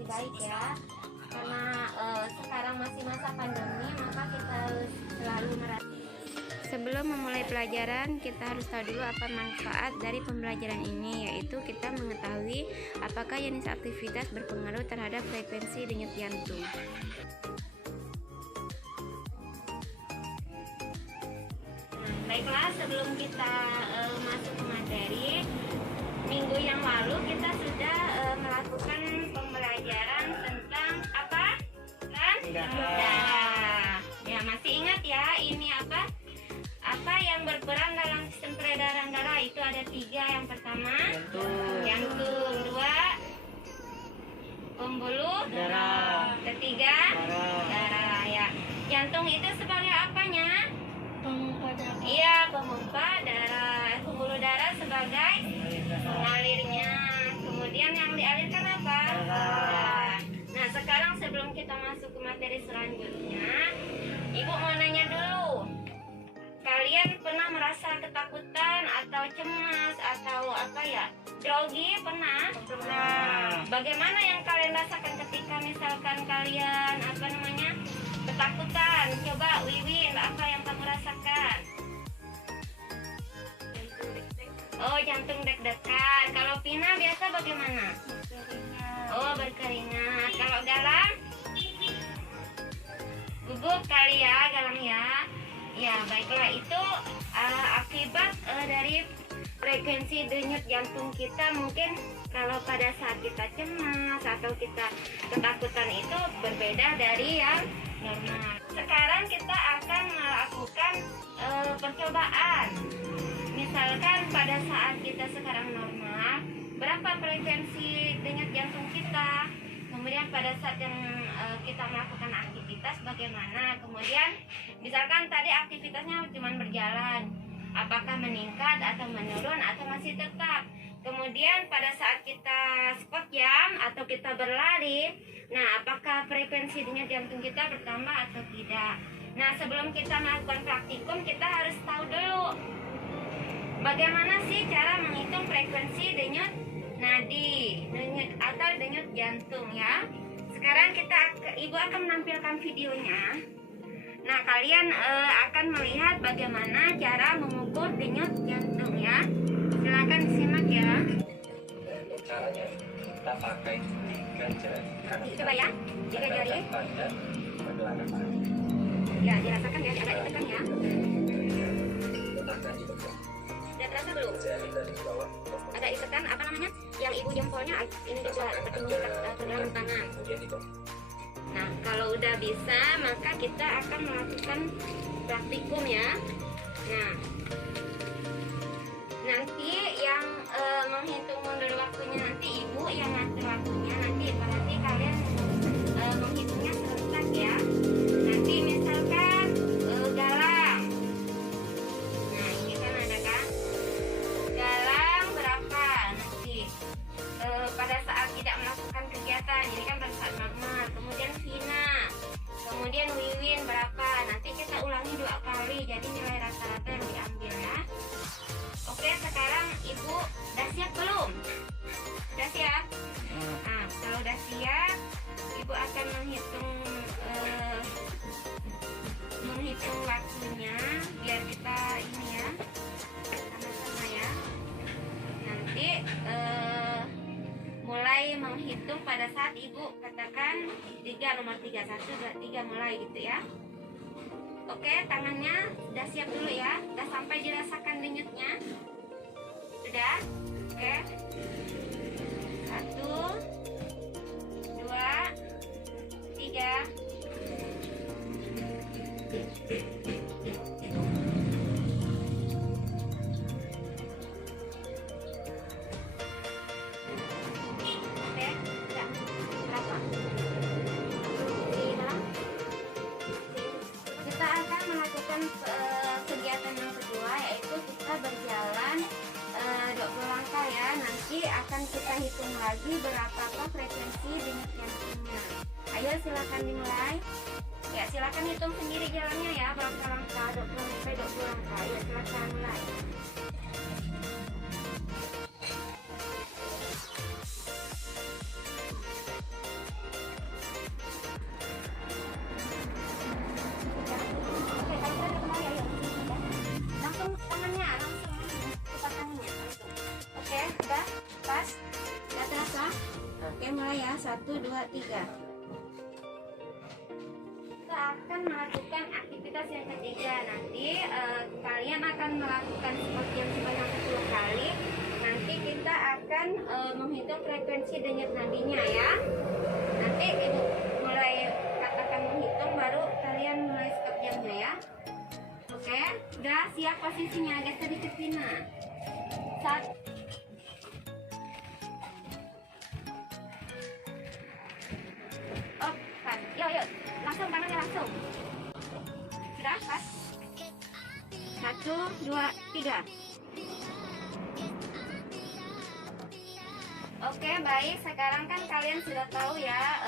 masih baik ya, karena sekarang masih masa pandemi, maka kita harus selalu merasa. Sebelum memulai pelajaran, kita harus tahu dulu apa manfaat dari pembelajaran ini, yaitu kita mengetahui apakah jenis aktivitas berpengaruh terhadap frekuensi denyut jantung. Baiklah, sebelum kita masuk ke materi, minggu yang lalu kita sudah melakukan pembelajaran tentang apa? Darah. Ya, masih ingat ya, ini apa? Apa yang berperan dalam sistem peredaran darah? Itu ada 3. Yang pertama, jantung. 2, pembuluh darah. Ketiga, darah. Ya, jantung itu sebagai apanya? Pemompa darah. Iya, pemompa darah. Pembuluh darah sebagai pengalirnya. Kemudian yang dialirkan apa? Darah. Nah, sekarang sebelum kita masuk ke materi selanjutnya, Ibu mau nanya dulu. Kalian pernah merasa ketakutan atau cemas atau apa ya? Grogi pernah? Pernah. Bagaimana yang kalian rasakan ketika misalkan kalian apa namanya? Ketakutan? Coba Wiwin, apa yang kamu rasakan? Oh, jantung deg-degan. Kalau Pina biasa bagaimana? Berkeringat. Oh, berkeringat. Kalau Galang? Gugup kali ya, Galang ya. Ya, baiklah, itu akibat dari frekuensi denyut jantung kita. Mungkin kalau pada saat kita cemas atau kita ketakutan itu berbeda dari yang normal. Sekarang kita akan melakukan percobaan. Misalkan pada saat kita sekarang normal, berapa frekuensi denyut jantung kita? Kemudian pada saat yang kita melakukan aktivitas bagaimana? Kemudian misalkan tadi aktivitasnya cuma berjalan, apakah meningkat atau menurun atau masih tetap? Kemudian pada saat kita squat jam atau kita berlari, nah apakah frekuensi denyut jantung kita bertambah atau tidak? Nah, sebelum kita melakukan praktikum, kita harus tahu dulu bagaimana sih cara menghitung frekuensi denyut nadi, atau denyut jantung ya. Sekarang Ibu akan menampilkan videonya. Nah, kalian akan melihat bagaimana cara mengukur denyut jantung ya. Silakan disimak ya. Caranya kita pakai 3 jari. Coba ya, 3 jari. Ya, dirasakan ya, agak ditekan ya. Sudah terasa belum? Agak ditekan, apa namanya? Yang ibu jempolnya ini juga seperti mengikat ke dalam tangan. Nah, kalau udah bisa, maka kita akan melakukan praktikum ya. Nah, nanti yang menghitung mundur waktunya nanti ibu yang ngatur waktunya. Nanti berarti kalian menghitungnya serentak ya. Nanti misalkan Galang. Nah, ini kan ada kan? Galang berapa nanti pada saat tidak melakukan kegiatan. Ini kan pada saat normal. Kemudian Vina, kemudian Wiwin berapa? Nanti kita ulangi 2 kali. Jadi nilai rata-rata yang diambil ya. Oke, sekarang ibu udah siap belum? Udah siap? Nah, kalau udah siap, ibu akan menghitung waktunya biar kita ini ya sama-sama ya. Nanti mulai menghitung pada saat ibu katakan 3, nomor 3, 1, 2, 3 mulai gitu ya. Oke, tangannya sudah siap dulu ya. Sudah sampai dirasakan denyutnya? Sudah? Oke. 1, 2, 3. Kegiatan yang kedua yaitu kita berjalan 20 langkah ya. Nanti akan kita hitung lagi berapa frekuensi denyut jantungnya. Ayo silakan dimulai. Ya, silakan hitung sendiri jalannya ya, berapa langkah, 20 sampai 20 langkah. Ya, silakan mulai. ya. 1, 2, 3. Kita akan melakukan aktivitas yang ketiga. Nanti kalian akan melakukan squat jam sebanyak 10 kali. Nanti kita akan menghitung frekuensi denyut nadinya ya. Nanti ibu mulai katakan menghitung, baru kalian mulai squat jamnya ya. Oke, udah siap posisinya, agak sedikit Vina. 1. Oh, kan. Yuk, langsung tangannya langsung. Sudah, pas. 1, 2, 3. Oke, baik. Sekarang kan kalian sudah tahu ya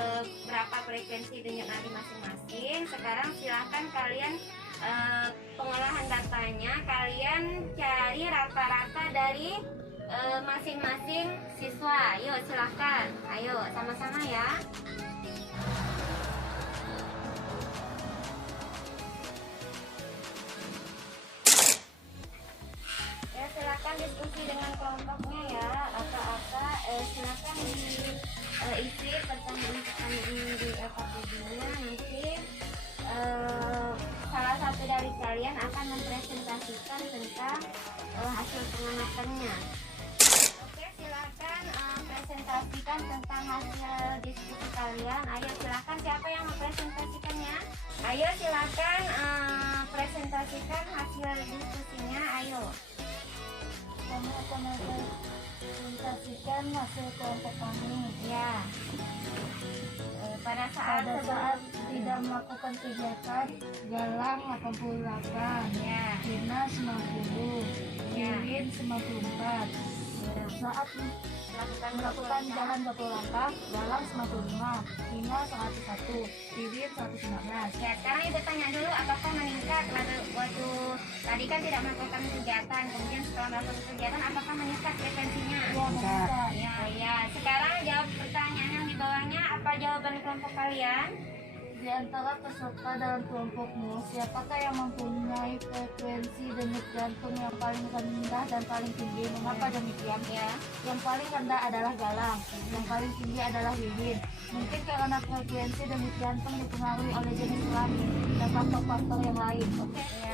berapa frekuensi denyut nadi masing-masing. Sekarang silahkan kalian pengolahan datanya, kalian cari rata-rata dari masing-masing siswa. Yuk, silahkan. Ayo, sama-sama ya. Ya, silakan diskusi dengan kelompoknya ya. Apa-apa silakan diisi pertanyaan-pertanyaan di FAQ-nya. Nanti salah satu dari kalian akan mempresentasikan tentang hasil pengamatannya. Oke, silakan presentasikan tentang hasil diskusi kalian. Ayo silakan, siapa yang mempresentasikannya? Ayo silakan presentasikan hasil diskusinya. Ayo. Kami akan mempresentasikan hasil kelompok kami. Ya. Pada saat tidak melakukan kegiatan, Galang 88, ya. Dina 90, Ya. Irin 94. Saat melakukan jalan 20 langkah, Galang 95, Dina 101, Irin 119. Ya, sekarang ibu tanya dulu, apakah meningkat waktu tadi kan tidak melakukan kegiatan, kemudian setelah melakukan kegiatan apakah meningkat frekuensinya? Ya, meningkat. Ya. Sekarang jawab pertanyaan yang di bawahnya. Apa jawaban kelompok kalian? Di antara peserta dalam kelompokmu, siapakah yang mempunyai frekuensi denyut jantung yang paling rendah dan paling tinggi? Mengapa demikian? Ya. Yang paling rendah adalah Galang, yang paling tinggi adalah Wiwin. Mungkin karena frekuensi denyut jantung dipengaruhi oleh jenis kelamin dan faktor-faktor yang lain. Ya.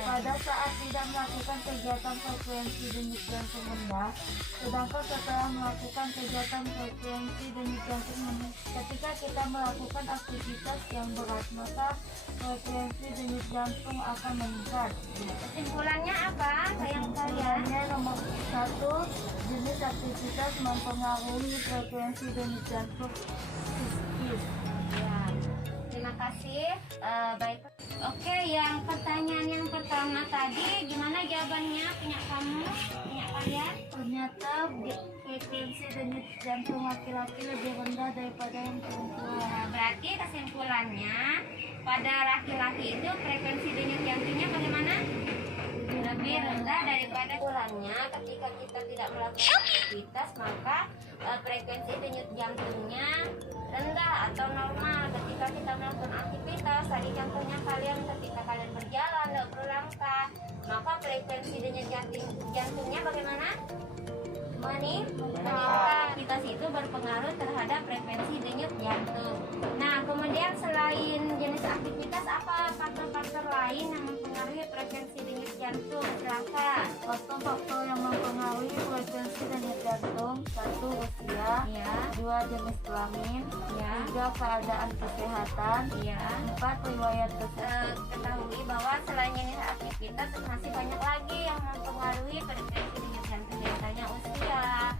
Pada saat tidak melakukan kegiatan frekuensi denyut jantung rendah, sedangkan setelah melakukan kegiatan frekuensi denyut jantung meningkat. Ketika kita melakukan aktivitas yang berat, maka frekuensi denyut jantung akan meningkat. Kesimpulannya apa sayang kalian? Kesimpulannya nomor 1, jenis aktivitas mempengaruhi frekuensi denyut jantung psikis. Ya. Terima kasih. Baik. Oke, yang pertanyaan yang pertama tadi gimana jawabannya? Punya kamu? Punya kalian? Ternyata frekuensi denyut jantung laki-laki lebih rendah daripada yang perempuan. Nah, berarti kesimpulannya pada laki-laki itu frekuensi denyut jantungnya bagaimana? Lebih rendah daripada bulannya. Ketika kita tidak melakukan aktivitas, maka frekuensi denyut jantungnya rendah atau normal. Ketika kita melakukan aktivitas, tadi contohnya kalian ketika kalian berjalan 20 langkah, maka frekuensi denyut jantungnya bagaimana? Meningkat. Aktivitas itu berpengaruh terhadap frekuensi denyut jantung. Nah, kemudian selain jenis aktivitas, apa faktor-faktor lain yang mempengaruhi frekuensi denyut jantung? Silakan. Faktor-faktor yang mempengaruhi frekuensi denyut jantung: 1. Usia, Ya, 2. jenis kelamin, ya, 3. keadaan kesehatan, ya. 4. riwayat kesehatan. Ketahui bahwa selain jenis aktivitas masih banyak lagi yang mempengaruhi frekuensi denyut jantung. Biasanya usia,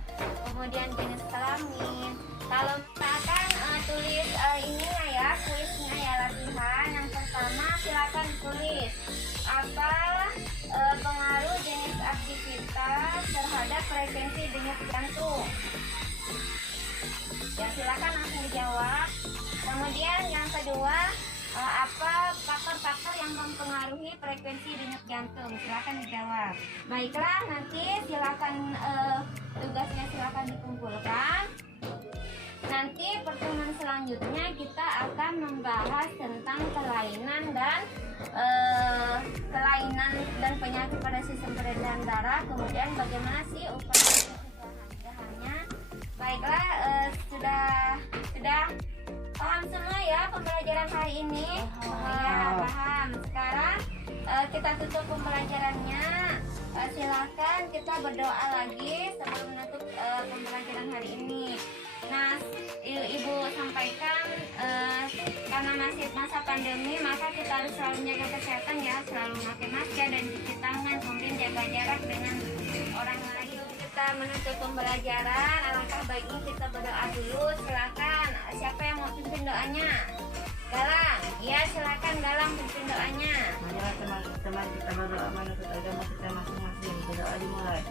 kemudian jenis kelamin. Kalau misalkan tulis ininya ya, kuisnya ya, latihan. Yang pertama silakan tulis apa pengaruh jenis aktivitas terhadap frekuensi denyut jantung. Ya, silakan langsung dijawab. Kemudian yang kedua, apa faktor-faktor yang mempengaruhi frekuensi denyut jantung? Silakan dijawab. Baiklah, nanti silakan tugasnya silakan dikumpulkan. Nanti pertemuan selanjutnya kita akan membahas tentang kelainan dan penyakit pada sistem peredaran darah. Kemudian bagaimana sih upaya pencegahannya. Baiklah, sudah paham semua ya pembelajaran hari ini. Ya, paham. Sekarang kita tutup pembelajarannya. Silakan kita berdoa lagi sebelum menutup pembelajaran hari ini. Nah, Ibu sampaikan karena masih masa pandemi, maka kita harus selalu menjaga kesehatan ya, selalu memakai masker dan cuci tangan, kemudian jaga jarak dengan orang lain. Kita menutup pembelajaran, alangkah baiknya kita berdoa dulu. Silakan, siapa yang mau pimpin doanya? Galang, ya silakan Galang pimpin doanya. Marilah teman-teman kita berdoa menurut agama kita masing-masing. Berdoa dimulai.